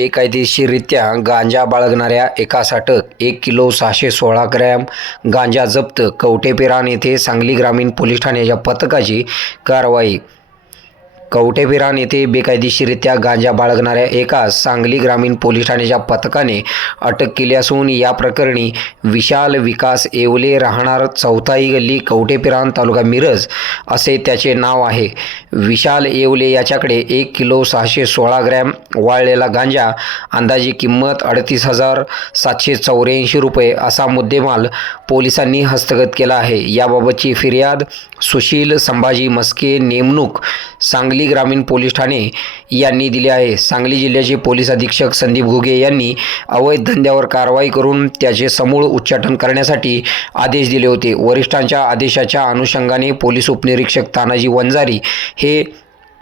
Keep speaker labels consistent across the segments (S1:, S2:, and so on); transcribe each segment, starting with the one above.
S1: बेकायदेशीररित्या गांजा बाळगणाऱ्या एकास अटक एक किलो सहाशे सोळा ग्रॅम गांजा जप्त कवटेपेरान येथे सांगली ग्रामीण पोलीस ठाण्याच्या पथकाची कारवाई कवटेपेरान येथे बेकायदेशीररित्या गांजा बाळगणाऱ्या एका सांगली ग्रामीण पोलीस ठाण्याच्या पथकाने अटक केली असून या प्रकरणी विशाल विकास येवले राहणार चौथाई गल्ली कवटेपेरान तालुका मिरज असे त्याचे नाव आहे. विशाल येवले याच्याकडे एक किलो सहाशे सोळा ग्रॅम वाळलेला गांजा अंदाजे किंमत अडतीस हजार सातशे चौऱ्याऐंशी रुपये असा मुद्देमाल पोलिसांनी हस्तगत केला आहे. याबाबतची फिर्याद सुशील संभाजी मस्के नेमणूक सांगली ग्रामीण पोलीस ठाणे यांनी दिली आहे. सांगली जिल्ह्याचे पोलीस अधीक्षक संदीप घुगे यांनी अवैध धंद्यावर कारवाई करून त्याचे समूळ उच्चाटन करण्यासाठी आदेश दिले होते. वरिष्ठांच्या आदेशाच्या अनुषंगाने पोलीस उपनिरीक्षक तानाजी वंजारी हे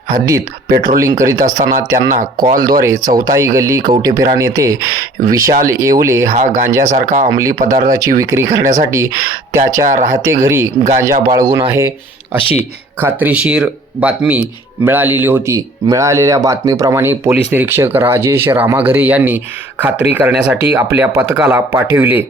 S1: हद्दीत पेट्रोलिंग करीत असताना त्यांना कॉलद्वारे चौथाई गल्ली कवटेपिरान येथे विशाल येवले हा गांजासारखा अंमली पदार्थाची विक्री करण्यासाठी त्याच्या राहते घरी गांजा बाळगून आहे अशी खात्रीशीर बातमी मिळालेली होती. मिळालेल्या बातमीप्रमाणे पोलीस निरीक्षक राजेश रामाघरे यांनी खात्री करण्यासाठी आपल्या पथकाला पाठविले.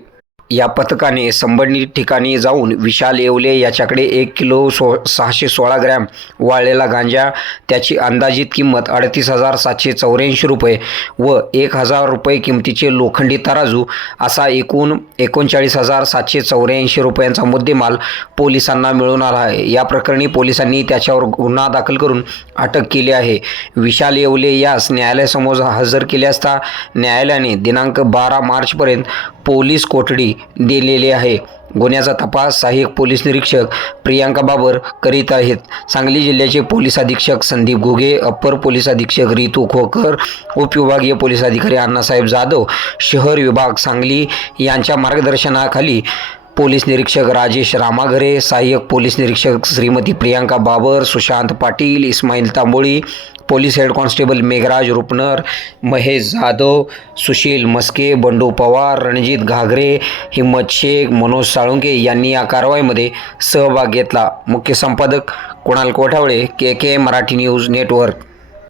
S1: या पथकाने संबंधित ठिकाणी जाऊन विशाल येवले याच्याकडे एक किलो सो सहाशे सोळा ग्रॅम वाळलेला गांजा त्याची अंदाजित किंमत अडतीस हजार सातशे चौऱ्याऐंशी रुपये व एक हजार रुपये किमतीचे लोखंडी तराजू असा एकूण एकोणचाळीस हजार सातशे चौऱ्याऐंशी रुपयांचा मुद्देमाल पोलिसांना मिळून आला आहे. या प्रकरणी पोलिसांनी त्याच्यावर गुन्हा दाखल करून अटक केली आहे. विशाल येवले यास न्यायालयासमोर हजर केले असता न्यायालयाने दिनांक बारा मार्चपर्यंत पोलीस कोठडी दिलेली आहे. गुन्ह्याचा तपास सहाय्यक पोलीस निरीक्षक प्रियांका बाबर करीत आहेत. सांगली जिल्ह्याचे पोलीस अधीक्षक संदीप घुगे अप्पर पोलीस अधीक्षक रितू खोकर उपविभागीय पोलीस अधिकारी अण्णासाहेब जाधव शहर विभाग सांगली यांच्या मार्गदर्शनाखाली पोलीस निरीक्षक राजेश रामाघरे सहाय्यक पोलीस निरीक्षक Shrimati Priyanka Babar Sushant Patil Ismail Tamboli police head constable Megharaj Rupnar Mahesh Jadhav Sushil Maske Bandu Pawar Ranjit Ghagare Himmat Shaikh Manoj Salunke यांनी या कारवाईमध्ये सहभाग घेतला. मुख्य संपादक Kunal Kothawale K K Marathi news network.